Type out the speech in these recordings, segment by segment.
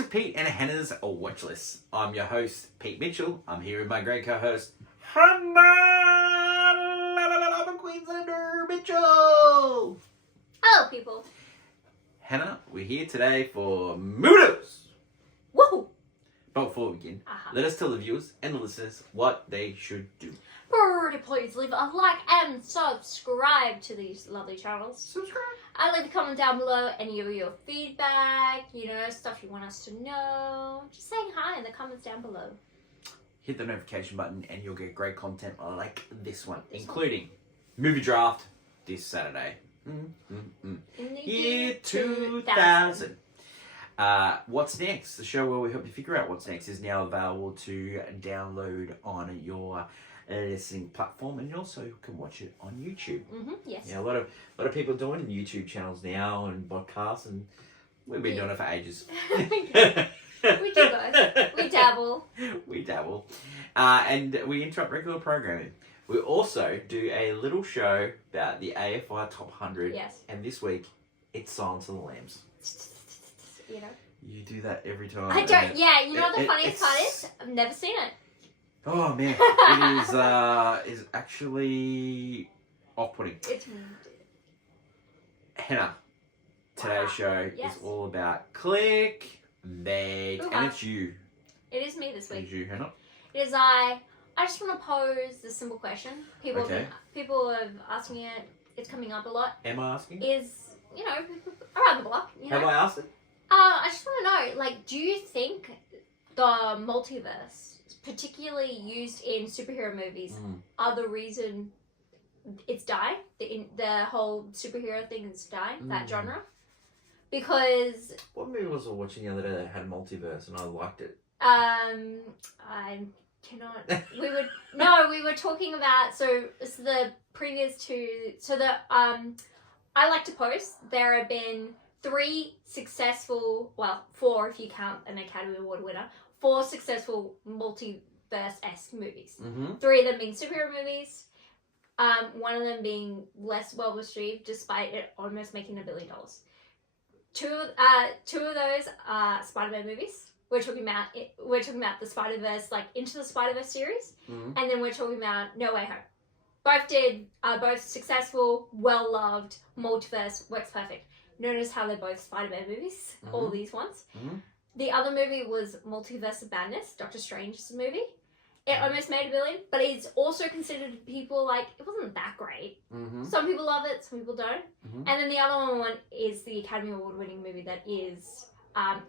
to Pete and Hannah's Watch List. I'm your host, Pete Mitchell. I'm here with my great co-host, Hannah Queenslander Mitchell. Hello, people. Hannah, we're here today for Moodles. Woohoo! But before we begin, let us tell the viewers and the listeners what they should do. Pretty please leave a like and subscribe to these lovely channels. Subscribe. Leave a comment down below any of your feedback, stuff you want us to know. Just saying hi in the comments down below. Hit the notification button and you'll get great content like this one, including movie draft this Saturday. In the Year 2000. What's Next? The show where we help you figure out what's next is now available to download on your listening platform, and you also can watch it on YouTube. Yes. Yeah, a lot of people doing YouTube channels now and podcasts, and we've been doing it for ages. We do both. We dabble. We dabble. And we interrupt regular programming. We also do a little show about the AFI Top 100. Yes. And this week, it's Silence of the Lambs. You do that every time. I don't. Yeah, you know what the funniest part is? I've never seen it. Oh man, it is actually off-putting. It's Hannah, today's show is all about clickbait, and it's you. It is me this week. It's you, Hannah. It is I just want to pose this simple question. People have asked me it. It's coming up a lot. Am I asking? Is around the block. Have I asked it? I just want to know, do you think the multiverse, particularly used in superhero movies, are the reason it's dying? The whole superhero thing is dying, that genre? Because... What movie was I watching the other day that had a multiverse and I liked it? I cannot... we were talking about... So the previous two... I like to post. There have been 3 successful... Well, 4 if you count an Academy Award winner. 4 successful multiverse-esque movies. 3 of them being superhero movies. One of them being less well-received, despite it almost making $1 billion. Two of those are Spider-Man movies. We're talking about the Spider-Verse, Into the Spider-Verse series, and then we're talking about No Way Home. Both successful, well-loved, multiverse, works perfect. Notice how they're both Spider-Man movies, all these ones. The other movie was Multiverse of Madness, Doctor Strange's movie. It almost made $1 billion, but it's also considered people it wasn't that great. Some people love it, some people don't. And then the other one is the Academy Award winning movie that is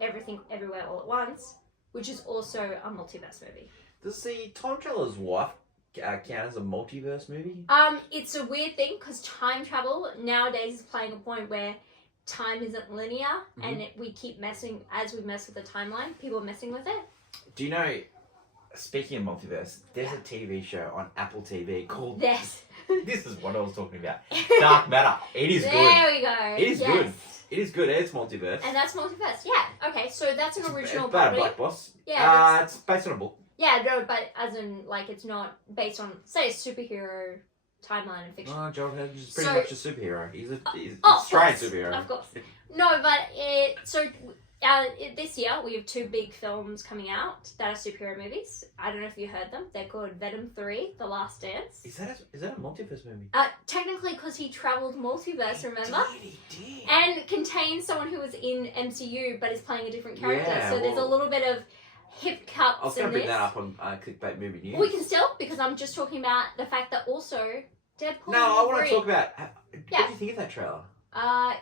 Everything Everywhere All at Once, which is also a multiverse movie. Does the Time Traveler's Wife count as a multiverse movie? It's a weird thing because time travel nowadays is playing a point where time isn't linear, and we keep messing as we mess with the timeline. People are messing with it. Do you know? Speaking of multiverse, there's a TV show on Apple TV called... Yes. This is what I was talking about. Dark Matter. It is good. There we go. It is good. It is good. It's multiverse. And that's multiverse. Yeah. Okay, so that's an original It's about property. a black boss. Yeah. It's based on a book. Yeah, no, but as in, it's not based on, say, a superhero timeline and fiction. Oh, John Hedge is pretty much a superhero. He's an of Australian course, superhero. Of course. No, but this year we have 2 big films coming out that are superhero movies. I don't know if you heard them. They're called Venom 3: The Last Dance. Is that a multiverse movie? Technically, because he traveled multiverse, remember? He did. And contains someone who was in MCU but is playing a different character. Yeah, so there's a little bit of hip cuts I was going to bring that up on Clickbait Movie News. We can still, because I'm just talking about the fact that also Deadpool. No, I want to talk about... What do you think of that trailer?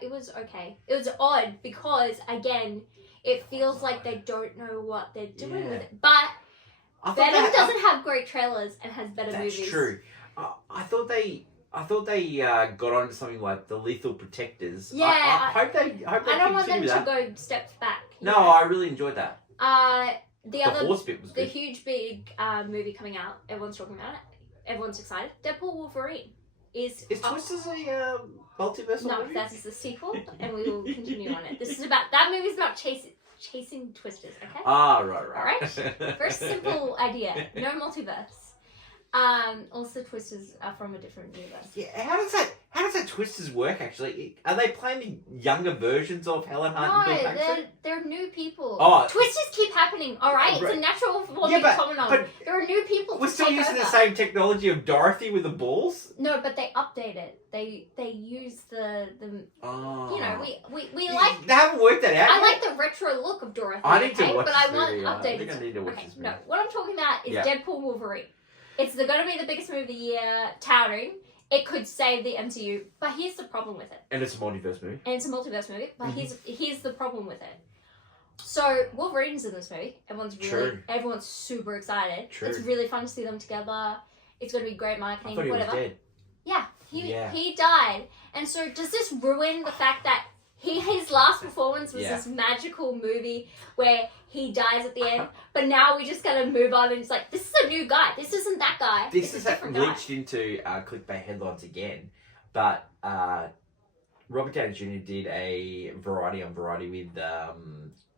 It was okay. It was odd because, again, it feels like they don't know what they're doing with it. But Venom doesn't have great trailers and has better movies. That's true. I thought they got onto something like the Lethal Protectors. Yeah. I hope they I don't want them that. to go steps back. No, I really enjoyed that. The horse bit was good. The huge big movie coming out. Everyone's talking about it. Everyone's excited. Deadpool Wolverine is Twisters a multiverse? No, movie? that is the sequel, and we will continue on it. This is about that movie's not chasing Twisters, okay? Ah, right. Alright? Very simple idea. No multiverse. Also, Twisters are from a different universe. Yeah, how does that Twisters work actually? Are they playing the younger versions of Helen Hunt and Bill No, Paxton? they're new people. Oh, Twisters keep happening. All right, it's a natural forming phenomenon. but there are new people. we're to still take using over. the same technology of Dorothy with the balls. No, but they update it. They use the Oh. you know we like. They haven't worked that out. I yet. like the retro look of Dorothy. I need to okay? watch but this I want movie. I updated. think I need to watch okay, this movie. no, what I'm talking about is Yeah. Deadpool Wolverine. It's going to be the biggest movie of the year, towering. It could save the MCU, but here's the problem with it. And it's a multiverse movie. And it's a multiverse movie, but Mhm. here's the problem with it. So Wolverine's in this movie. True. Everyone's super excited. True. It's really fun to see them together. It's going to be great I marketing. thought he whatever. was dead. Yeah, Yeah. he died. And so does this ruin the fact that his last performance was Yeah. this magical movie where he dies at the end, but now we just gotta move on and it's like, this is a new guy. This isn't that guy. This it's has a different guy. reached into clickbait headlines again, but Robert Downey Jr. did a Variety on Variety with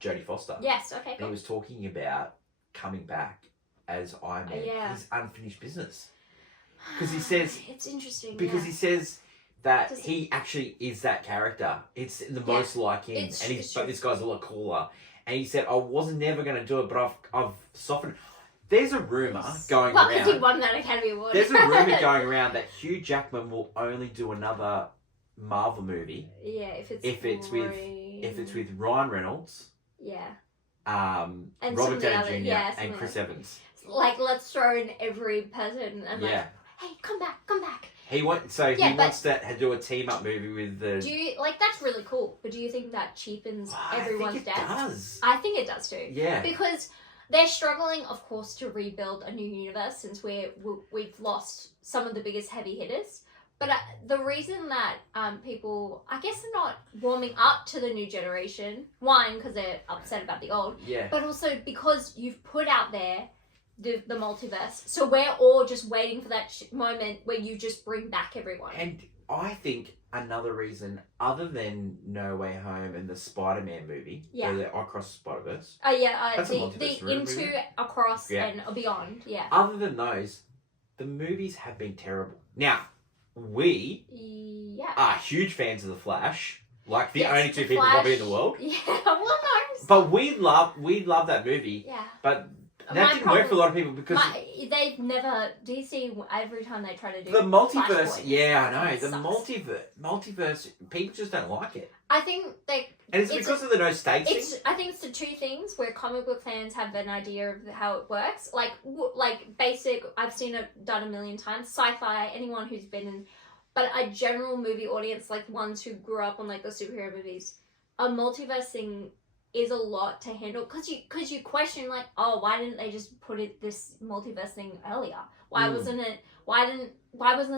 Jodie Foster. Yes, okay, And he cool. was talking about coming back as Iron Man, Yeah. his unfinished business. Because he says, It's interesting. because yeah. he says that Does he actually is that character. It's the Yeah. most like him, It's- and it's but true. this guy's a lot cooler. And he said, I wasn't never going to do it, but I've softened. There's a rumor going Well, because he around. won that Academy Award. There's a rumor going around that Hugh Jackman will only do another Marvel movie Yeah, if it's with Ryan Reynolds, yeah, Robert some of the Downey other- Jr. yeah, some and of Chris the- Evans. like let's throw in every person and Yeah. like, hey, come back. He Yeah, wants to do a team up movie with the. Do you like that's really cool? But do you think that cheapens everyone's I think it death? does. I think it does too. Yeah. Because they're struggling, of course, to rebuild a new universe since we've lost some of the biggest heavy hitters. But the reason that people, I guess, are not warming up to the new generation, one, because they're upset about the old, Yeah. but also because you've put out there the multiverse. So we're all just waiting for that moment where you just bring back everyone. And I think another reason, other than No Way Home and the Spider-Man movie, Yeah. the Across the Spider-Verse, Yeah, That's a multiverse the movie. Into, Across, Yeah. and Beyond, yeah. other than those, the movies have been terrible. Now, we Yeah. are huge fans of The Flash, like the Yes, only two The people Flash. probably in the world. Yeah, well, no. But we love that movie. Yeah. But My that didn't work for a problem- lot of people because They've never. DC every time they try to do the multiverse. Flashpoint, Yeah, I know. The sucks. multiverse. People just don't like it, I think they. and it's It's because of the no stakes thing. I think it's the two things where comic book fans have an idea of how it works. Like basic. I've seen it done a million times. Sci-fi. Anyone who's been in, but a general movie audience, like ones who grew up on like the superhero movies, a multiverse thing is a lot to handle because you question like, oh, why didn't they just put this multiverse thing earlier? Why wasn't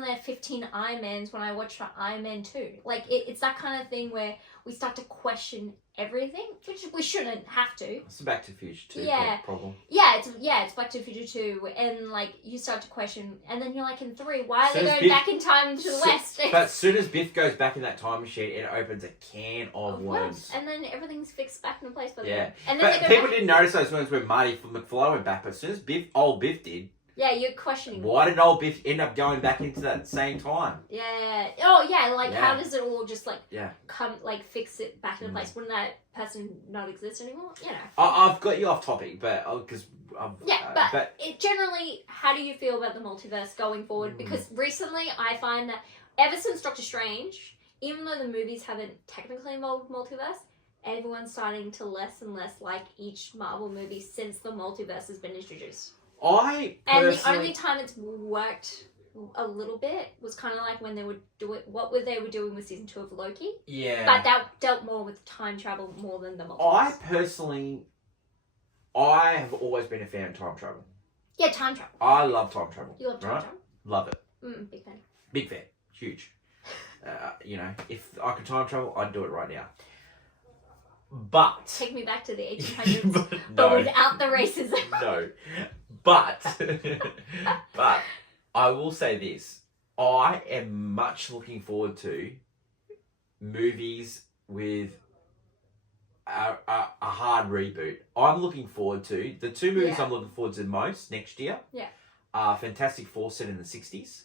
there 15 Iron Mans when I watched for Iron Man 2? Like it's that kind of thing where we start to question everything, which we shouldn't have to. It's a Back to the Future 2 Yeah. problem. It's Back to the Future 2, and like you start to question, and then you're like in 3, why are So they does going Biff- back in time to the West? But as soon as Biff goes back in that time machine, it opens a can of worms. And then everything's fixed back into place by the Yeah. end. And then But they go people back. didn't notice those ones when Marty McFly went back. But as soon as old Biff did, Yeah, you're questioning. why did old Biff end up going back into that same time? Yeah. Oh, yeah. Like, Yeah. how does it all just like Yeah. come like fix it back into Mm. place? Wouldn't that person not exist anymore? You know. I've got you off topic, but because Yeah, but it generally, how do you feel about the multiverse going forward? Mm. Because recently, I find that ever since Doctor Strange, even though the movies haven't technically involved multiverse, everyone's starting to less and less like each Marvel movie since the multiverse has been introduced. I And the personally, only time it's worked a little bit was kind of like when they would do it. They were doing with season 2 of Loki, yeah, but that dealt more with time travel more than the I multiverse. personally, I have always been a fan of time travel. Yeah, time travel. I love time travel. You love time right? travel. Love it. Big fan. Big fan. Huge. If I could time travel, I'd do it right now. But Take me back to the 1800s, but but no, without the racism. no. But but I will say this: I am much looking forward to movies with a hard reboot. I'm looking forward to the two movies Yeah. I'm looking forward to most next year. Yeah. Fantastic Four set in the 60s.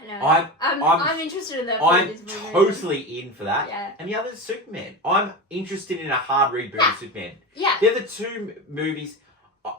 I know. I'm interested in that. I'm totally in for that. Yeah. And the other is Superman. I'm interested in a hard reboot of Superman. Yeah. They're the two movies,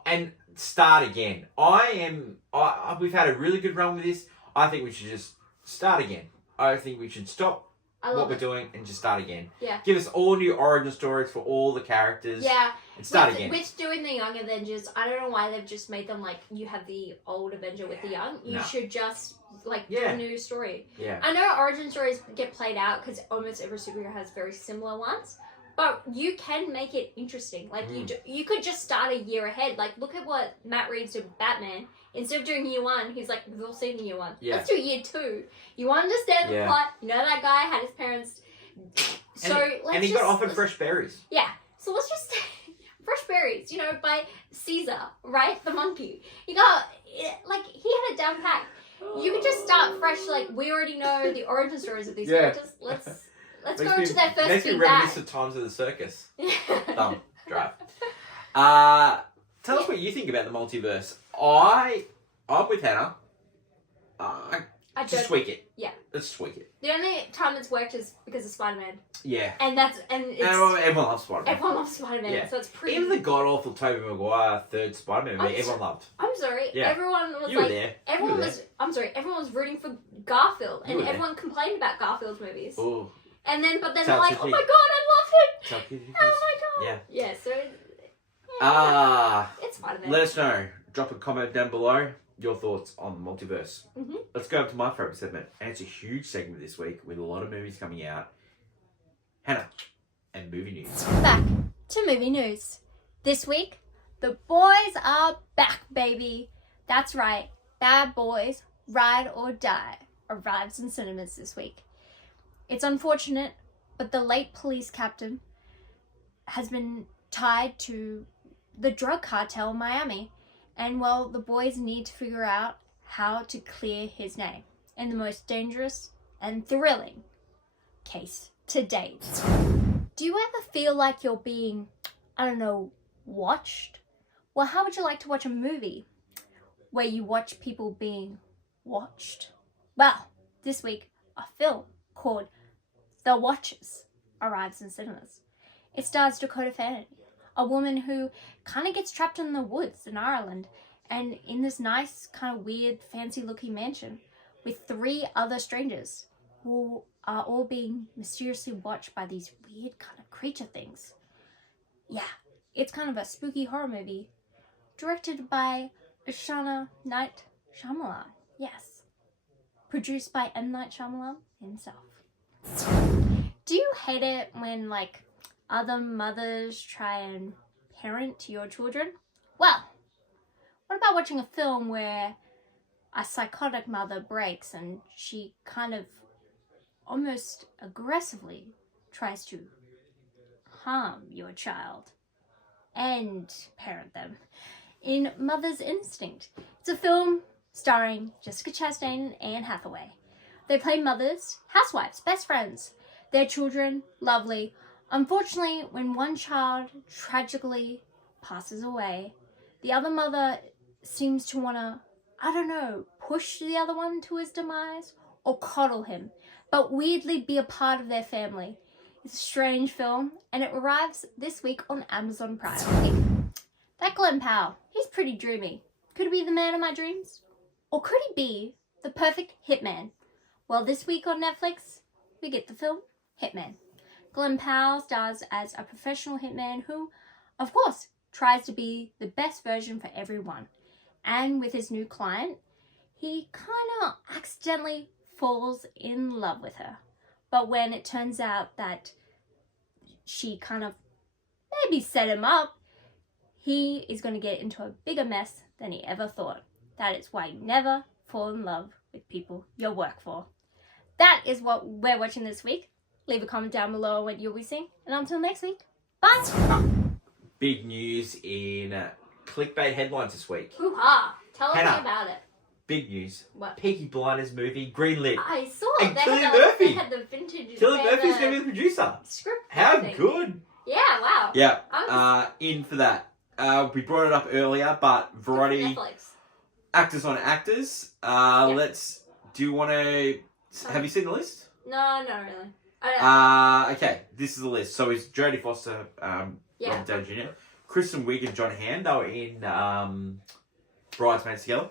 and start again. We've had a really good run with this. I think we should just start again. I think we should stop what we're doing and just start again. Yeah. Give us all new origin stories for all the characters. Yeah. And start again. With doing the Young Avengers, I don't know why they've just made them like you have the old Avenger with the young. You should just do a new story. Yeah. I know origin stories get played out because almost every superhero has very similar ones. But you can make it interesting. Like you could just start a year ahead. Like look at what Matt Reeves did with Batman. Instead of doing year one, he's like, we've all seen the year one. Yeah. Let's do year two. You understand the plot. You know that guy had his parents. So and he got offered fresh berries. Yeah. So let's just fresh berries. You know, by Caesar, right? The monkey. You got like he had it down pat. You could just start fresh. Like we already know the origin stories of these characters. Let's go to their first makes me big reminisce bang. of times of the circus. Thumb drive. Tell us what you think about the multiverse. I'm with Hannah. Just tweak it. Yeah. Let's tweak it. The only time it's worked is because of Spider-Man. Yeah. And it's everyone loves Spider-Man. Everyone loves Spider-Man, Yeah. so it's pretty. Even the god awful Tobey Maguire third Spider-Man movie, everyone loved. I'm sorry. Yeah. Everyone was You were like, there. everyone You were was. I'm sorry. Everyone was rooting for Garfield, You and were there. everyone complained about Garfield's movies. Oh. And then, but then Sounds they're like, so oh my sweet. god, I love him. Oh Oh my god. Yeah. Yeah. So. Ah. It's Spider-Man. Let us know. Drop a comment down below. Your thoughts on the multiverse. Mm-hmm. Let's go up to my favourite segment, and it's a huge segment this week with a lot of movies coming out. Hannah, and movie news. Back to movie news. This week, the boys are back, baby. That's right. Bad Boys, Ride or Die arrives in cinemas this week. It's unfortunate, but the late police captain has been tied to the drug cartel in Miami. And well, the boys need to figure out how to clear his name in the most dangerous and thrilling case to date. Do you ever feel like you're being, I don't know, watched? Well, how would you like to watch a movie where you watch people being watched? Well, this week, a film called The Watchers arrives in cinemas. It stars Dakota Fanning, a woman who kind of gets trapped in the woods in Ireland and in this nice, kind of weird, fancy-looking mansion with 3 other strangers who are all being mysteriously watched by these weird kind of creature things. Yeah, it's kind of a spooky horror movie directed by Ashana Night Shyamalan. Yes. Produced by M. Night Shyamalan himself. Do you hate it when, like, other mothers try and parent your children? Well, what about watching a film where a psychotic mother breaks and she kind of almost aggressively tries to harm your child and parent them in Mother's Instinct? It's a film starring Jessica Chastain and Anne Hathaway. They play mothers, housewives, best friends. Their children, lovely. Unfortunately, when one child tragically passes away, the other mother seems to want to, I don't know, push the other one to his demise or coddle him, but weirdly be a part of their family. It's a strange film, and it arrives this week on Amazon Prime. That Glenn Powell, he's pretty dreamy. Could he be the man of my dreams? Or could he be the perfect hitman? Well, this week on Netflix, we get the film Hitman. Glenn Powell stars as a professional hitman who, of course, tries to be the best version for everyone. And with his new client, he kind of accidentally falls in love with her. But when it turns out that she kind of maybe set him up, he is going to get into a bigger mess than he ever thought. That is why you never fall in love with people you work for. That is what we're watching this week. Leave a comment down below on what you'll be seeing. And until next week, bye! Big news in clickbait headlines this week. Hoo-ha! Tell Hannah. me about it. Big news. What? Peaky Blinders movie, greenlit. I saw And they Cillian had, Murphy. they had the vintage. Cillian they had Murphy's the going to be the producer. Script. How thing. good. Yeah, wow. Yeah, in for that. We brought it up earlier, but Variety... Netflix. actors on actors. Let's. Do you want to? Have you seen the list? No, not really. Okay. This is the list. So it's Jodie Foster, Robert Downey Jr., Kristen Wiig, and John Hamm. They were in Bridesmaids together.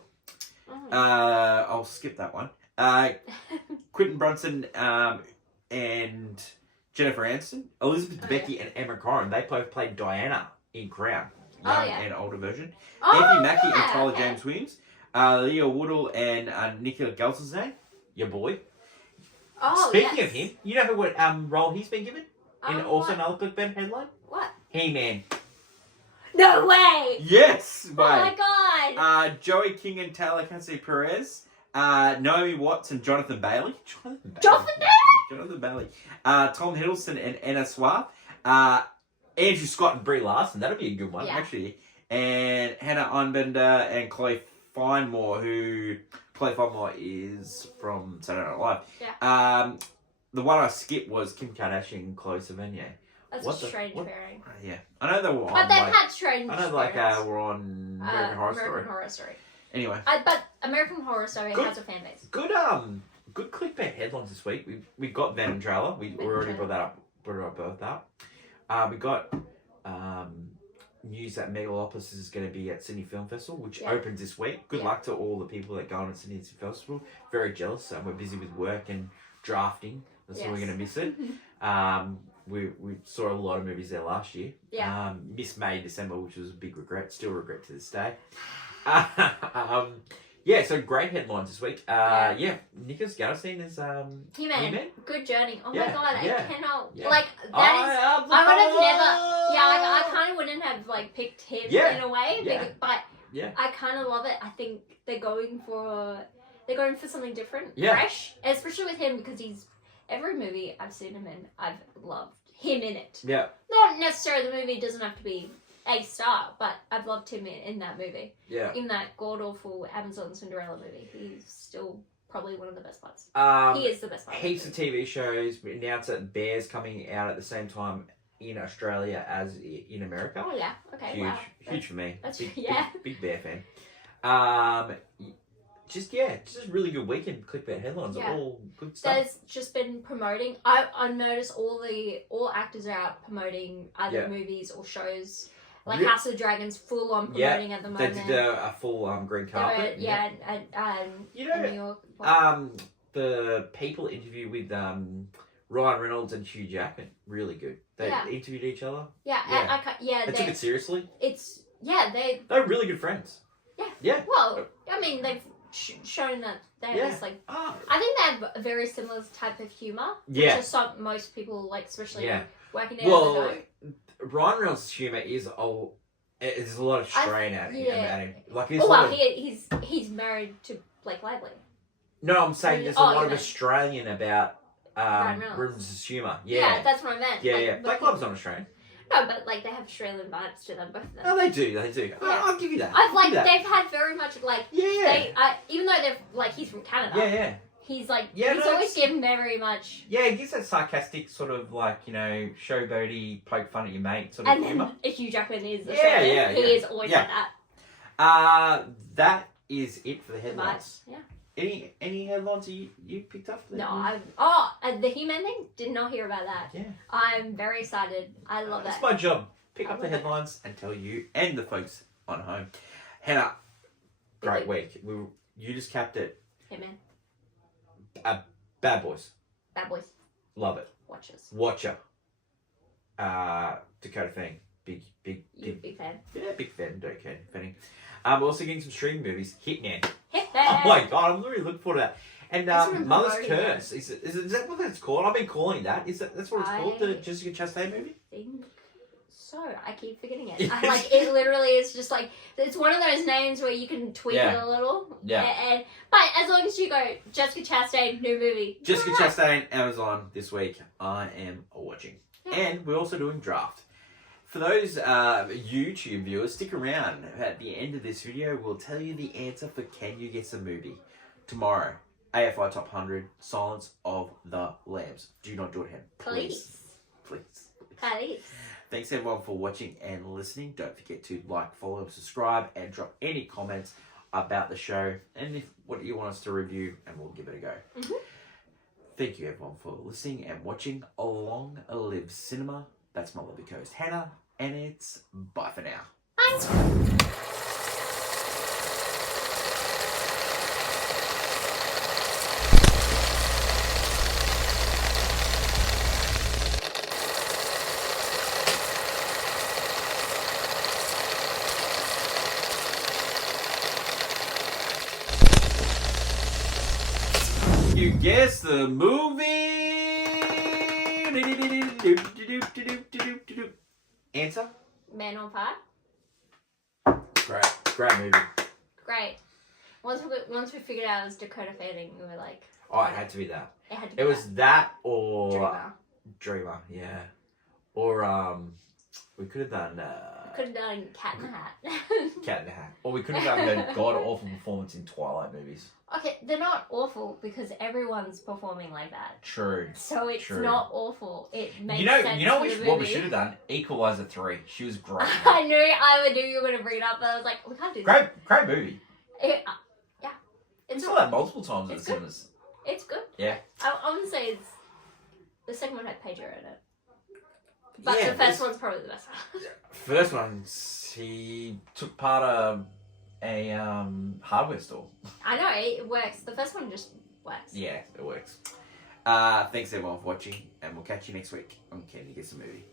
Oh. I'll skip that one. Quentin Brunson and Jennifer Aniston, Elizabeth Debicki, and Emma Corrin. They both played Diana in Crown, young and older version. Anthony Mackie and Tyler James Williams, Leo Woodall and Nicola Galtazane, your boy. Speaking of him, you know what role he's been given in also another clickbait headline? What? He-Man. No way! Yes, way. Oh my god! Joey King and Taylor Cassidy Perez, Naomi Watts and Jonathan Bailey. Jonathan Bailey. Tom Hiddleston and Anna Suave. Andrew Scott and Brie Larson. That'll be a good one, actually. And Hannah Einbender and Chloe Finemore, who Chloe Finemore is from Saturday Night Live. Yeah. The one I skipped was Kim Kardashian and Chloe Sevigny. That's a strange pairing. Yeah, I know they were on. But they've had strange. I know, we're on American Horror Story. Anyway. But American Horror Story has a fan base. Good clickbait headlines this week. We got Venom trailer. We already brought that up. We got news that Megalopolis is going to be at Sydney Film Festival, which opens this week. Good luck to all the people that go on at Sydney Film Festival. Very jealous. We're busy with work and drafting. That's why we're going to miss it. We saw a lot of movies there last year. Yeah. Missed May, December, which was a big regret. Still regret to this day. So great headlines this week. Nicholas Galitzine is He-Man. Good journey. Oh my god, I cannot that is I would have never I kind of wouldn't have picked him in a way, but I kind of love it. I think they're going for something different, fresh, especially with him because every movie I've seen him in, I've loved him in it. Yeah. Not necessarily the movie doesn't have to be a star, but I've loved him in that movie. Yeah. In that god awful Amazon Cinderella movie, he's still probably one of the best parts. He is the best part. Heaps of TV shows. We announced that Bear's coming out at the same time in Australia as in America. Oh yeah. Okay. Huge for me. That's big Bear fan. Just a really good weekend. Clickbait headlines are all good stuff. There's just been promoting. I noticed all actors are out promoting either movies or shows. Like House of the Dragons, full on promoting at the moment. They did a full green carpet. And New York. The People interview with Ryan Reynolds and Hugh Jackman, really good. They interviewed each other. They took it seriously. They're really good friends. Yeah. Well, I mean, they've shown that they have this I think they have a very similar type of humor. Yeah. Which is most people especially working there. Ryan Reynolds' humour is there's a lot of strain at him. He's married to Blake Lively. No, I'm saying there's a lot of Australian about Reynolds' humour. Yeah, that's what I meant. Yeah. Blake Lively's not Australian. No, but they have Australian vibes to them, both of them. Oh, they do. Yeah. I'll give you that. They've had very much even though they're he's from Canada. Yeah. He's he's always given very much. Yeah, he gives that sarcastic sort of showboaty, poke fun at your mate sort of humour. And Hugh Jackman is Australian. He is always like that. That is it for the headlines. Yeah. Any headlines you picked up? No, the He-Man thing. Did not hear about that. Yeah. I'm very excited. I love that. It's my job. Pick up the headlines and tell you and the folks on home. Hannah, great week. You just capped it. He-Man. Bad Boys. Bad Boys. Love it. Watcher. Dakota Fanning. Big fan. Yeah, big fan. Dakota Fanning. We're also getting some streaming movies. Hitman. Oh my god, I'm really looking forward to that. And Mother's Curse. Is that what that's called? I've been calling that. That's what it's called? The Jessica Chastain movie? So I keep forgetting it. It literally is just it's one of those names where you can tweak it a little. Yeah. But as long as you go Jessica Chastain, new movie. Jessica Chastain, Amazon this week. I am watching. Yeah. And we're also doing draft. For those YouTube viewers, stick around. At the end of this video, we'll tell you the answer for Can You Guess a Movie? Tomorrow, AFI Top 100, Silence of the Lambs. Do not do it, Hen. Please. Thanks everyone for watching and listening. Don't forget to like, follow, subscribe, and drop any comments about the show and what you want us to review, and we'll give it a go. Mhm. Thank you everyone for listening and watching. Long live cinema. That's my lovely co-host Hannah, and it's bye for now. Bye. You guessed the movie. Answer? Man on Fire. Great movie. Great. Once we figured out it was Dakota Fanning, we were like, Oh, it had to be that. it had to be It was that or Dreamer. Dreamer, yeah. Or we could have done Could have done Cat in the Hat. Cat in the Hat. Or we could have done the god awful performance in Twilight movies. Okay, they're not awful because everyone's performing like that. True. So it's True. not awful. It makes You know sense. what for we the movie. should have done? Equalizer 3. She was great. I knew you were going to bring it up, but I was like, we can't do that. Great movie. Yeah. We It's saw that multiple times at the it's good. cinemas. It's good. Yeah. I wouldn't say it's... The second one had Pedro in it. But Yeah, the first this- one's probably the best one. First one, he took part of a hardware store. I know, it works. The first one just works. Yeah, it works. Thanks everyone for watching, and we'll catch you next week on Can You Guess a Movie?